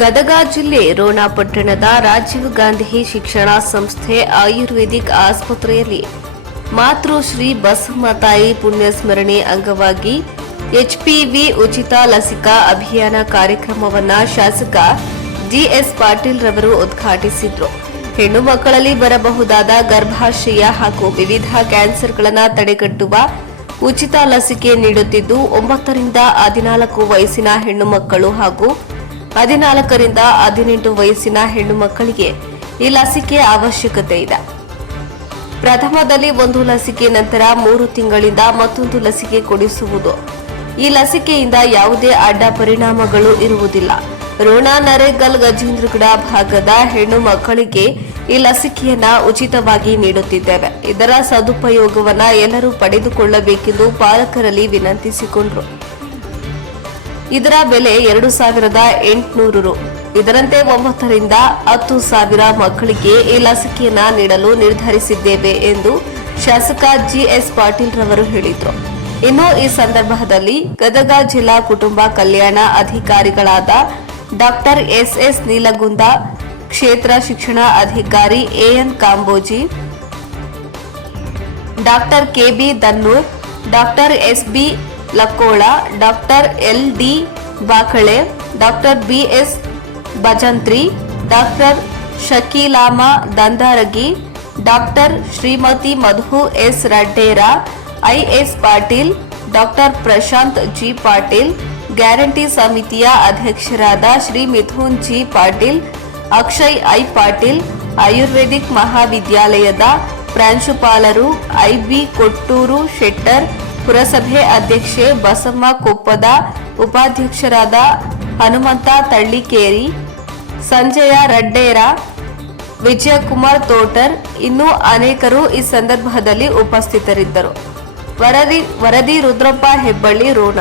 ಗದಗ ಜಿಲ್ಲೆ ರೋಣ ಪಟ್ಟಣದ ರಾಜೀವ್ ಗಾಂಧಿ ಶಿಕ್ಷಣ ಸಂಸ್ಥೆ ಆಯುರ್ವೇದಿಕ್ ಆಸ್ಪತ್ರೆಯಲ್ಲಿ ಮಾತೃಶ್ರೀ ಬಸಮ್ಮ ತಾಯಿ ಪುಣ್ಯಸ್ಮರಣೆ ಅಂಗವಾಗಿ ಎಚ್ಪಿವಿ ಉಚಿತ ಲಸಿಕಾ ಅಭಿಯಾನ ಕಾರ್ಯಕ್ರಮವನ್ನು ಶಾಸಕ ಜಿಎಸ್ ಪಾಟೀಲ್ ರವರು ಉದ್ಘಾಟಿಸಿದರು. ಹೆಣ್ಣು ಮಕ್ಕಳಲ್ಲಿ ಬರಬಹುದಾದ ಗರ್ಭಾಶಯ ಹಾಗೂ ವಿವಿಧ ಕ್ಯಾನ್ಸರ್ಗಳನ್ನು ತಡೆಗಟ್ಟುವ ಉಚಿತ ಲಸಿಕೆ ನೀಡುತ್ತಿದ್ದು 9 ರಿಂದ 14 ವಯಸ್ಸಿನ ಹೆಣ್ಣು ಮಕ್ಕಳು ಹಾಗೂ 14 ರಿಂದ 18 ವಯಸ್ಸಿನ ಹೆಣ್ಣು ಮಕ್ಕಳಿಗೆ ಈ ಲಸಿಕೆ ಅವಶ್ಯಕತೆ ಇದೆ. ಪ್ರಥಮದಲ್ಲಿ ಒಂದು ಲಸಿಕೆ, ನಂತರ 3 ತಿಂಗಳಿಂದ ಮತ್ತೊಂದು ಲಸಿಕೆ ಕೊಡಿಸುವುದು. ಈ ಲಸಿಕೆಯಿಂದ ಯಾವುದೇ ಅಡ್ಡ ಪರಿಣಾಮಗಳು ಇರುವುದಿಲ್ಲ. ರೋಣ, ನರೇಗಲ್, ಗಜೇಂದ್ರಗಡ ಭಾಗದ ಹೆಣ್ಣು ಮಕ್ಕಳಿಗೆ ಈ ಲಸಿಕೆಯನ್ನ ಉಚಿತವಾಗಿ ನೀಡುತ್ತಿದ್ದೇವೆ. ಇದರ ಸದುಪಯೋಗವನ್ನ ಎಲ್ಲರೂ ಪಡೆದುಕೊಳ್ಳಬೇಕೆಂದು ಪಾಲಕರಲ್ಲಿ ವಿನಂತಿಸಿಕೊಂಡರು. ಇದರ ಬೆಲೆ 2,800 ರು. ಇದರಂತೆ 9 ರಿಂದ 10,000 ಮಕ್ಕಳಿಗೆ ಈ ಲಸಿಕೆಯನ್ನ ನೀಡಲು ನಿರ್ಧರಿಸಿದ್ದೇವೆ ಎಂದು ಶಾಸಕ ಜಿಎಸ್ ಪಾಟೀಲ್ ರವರು ಹೇಳಿದರು. ಇನ್ನು ಈ ಸಂದರ್ಭದಲ್ಲಿ ಗದಗ ಜಿಲ್ಲಾ ಕುಟುಂಬ ಕಲ್ಯಾಣ ಅಧಿಕಾರಿಗಳಾದ ಡಾಕ್ಟರ್ ಎಸ್ಎಸ್ ನೀಲಗುಂದ, ಕ್ಷೇತ್ರ ಶಿಕ್ಷಣ ಅಧಿಕಾರಿ AN Kamboji, doctor KB Dannur, doctor SB Lakkola, doctor LD Bakale, doctor BS Bhajantri, doctor Shakilama Dandaragi, doctor Shrimati Madhu S Raddera, IS Patil, doctor Prashanth G Patil, guarantee ಸಮಿತಿಯ ಅಧ್ಯಕ್ಷರಾದ ಶ್ರೀ ಮಿಥುನ್ ಜಿ ಪಾಟೀಲ್, ಅಕ್ಷಯ್ ಐ ಪಾಟೀಲ್, ಆಯುರ್ವೇದಿಕ್ ಮಹಾವಿದ್ಯಾಲಯದ ಪ್ರಾಂಶುಪಾಲರು ಐಬಿ ಕೊಟ್ಟೂರು ಶೆಟ್ಟರ್, ಪುರಸಭೆ ಅಧ್ಯಕ್ಷೆ ಬಸಮ್ಮ ಕೊಪ್ಪದ, ಉಪಾಧ್ಯಕ್ಷರಾದ ಹನುಮಂತ ತಳ್ಳಿಕೇರಿ, ಸಂಜಯ ರಡ್ಡೇರಾ, ವಿಜಯಕುಮಾರ್ ತೋಟರ್, ಇನ್ನೂ ಅನೇಕರು ಈ ಸಂದರ್ಭದಲ್ಲಿ ಉಪಸ್ಥಿತರಿದ್ದರು. ವರದಿ ರುದ್ರಪ್ಪ ಹೆಬ್ಬಳ್ಳಿ, ರೋಣ.